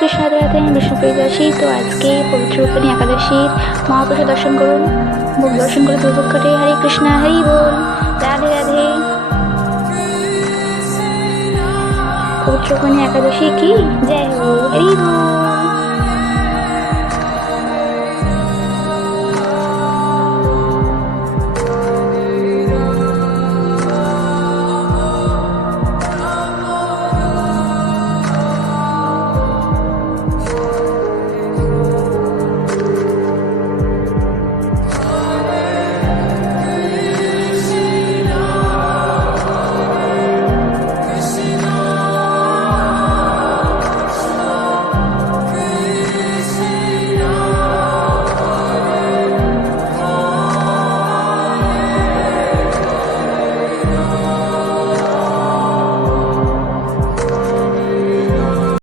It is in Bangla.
কৃষ্ণ, রাধে রাধে। আমি বিষ্ণুপ্রিয়া দাসী। তো আজকে পবিত্র রূপিণী একাদশীর মহাপুরুষের দর্শন করুন, মুখ দর্শন করে দুর্ভোগ কাটে। হরে কৃষ্ণ, হরি বল, রাধে রাধে। পবিত্র রূপিণী একাদশী কি জয় হো, হরি বল।